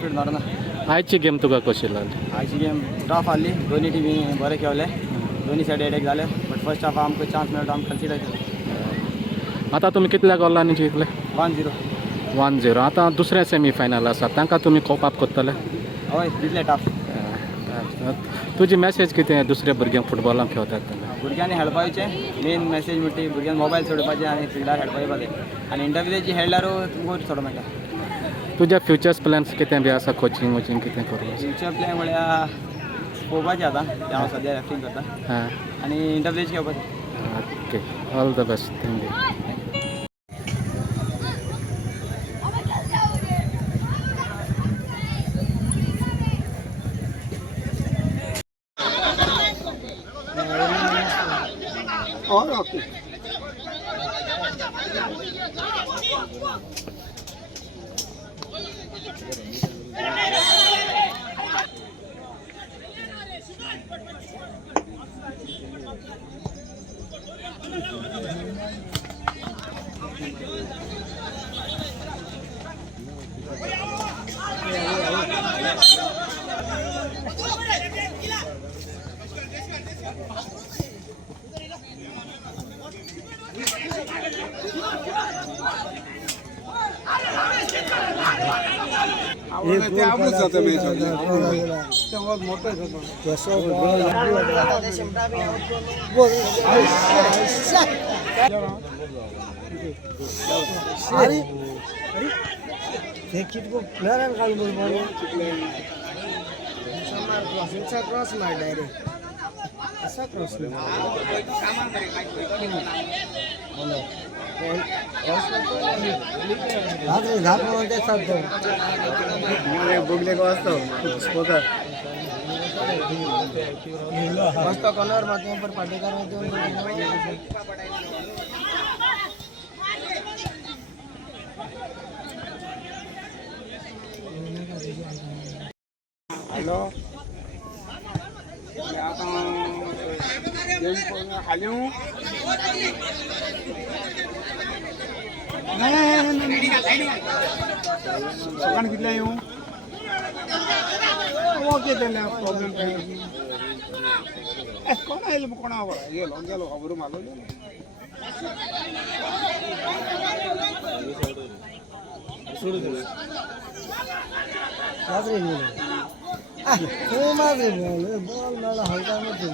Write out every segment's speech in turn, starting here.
ना आयची गेम तुका कशी लागली? आयची गेम टफ आली. दोन्ही टिमी बरे खेळले. दोन्ही साईड अटॅक झाले. बट फर्स्ट हाफ आमकां चान्स मेळटा आमी कन्सिडर केलें. आता तुम्ही कितल्या गोलांनी जिंकले? 1-0. 1-0. आता दुसरें सेमी फायनल आसा तांकां तुमी कोप अप करतले? हय दितले टफ. तुजी मॅसेज कितें दुसऱ्या भुरग्यांक फुटबॉलाक खेळतात तेन्ना? भुरग्यांनी खेळपाचें. मेन मॅसेज म्हणटा ती भुरग्यांक मोबायल सोडपाचें आनी फिल्डार खेळपा येवपाचें. आनी इंटरव्यूची खेळल्यारू तुमकां सोडूं मेळटा. तुज्या फ्युचर्स प्लॅन्स कितें बी आसा? कोचिंग वोचिंग कितें करूं? फ्युचर प्लॅन म्हळ्यार पळोवपाचें आतां. तें हांव सद्या रॅफ्टिंग करता. हां. आनी इंटरव्यूची खेळपाचें. Okay. All the best. Thank you. Okay. मस्त कलर माध्यम पर पाटेकर हॅलो खाली सकाळी कितल्या येऊ ओके प्रॉब्लेम काय कोण येईल कोणा गेलो गेलो खबर मागवली सोडू दे बॉल मला हलका नको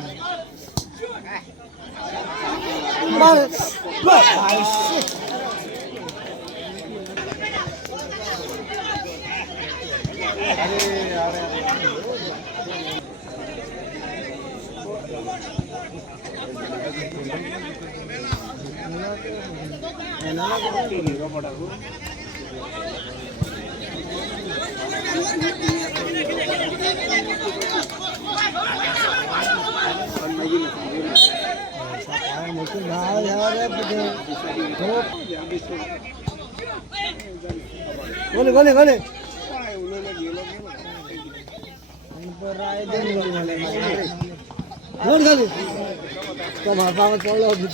गोले गोले गोले गोल झाली त्या भाषावर चवलं होती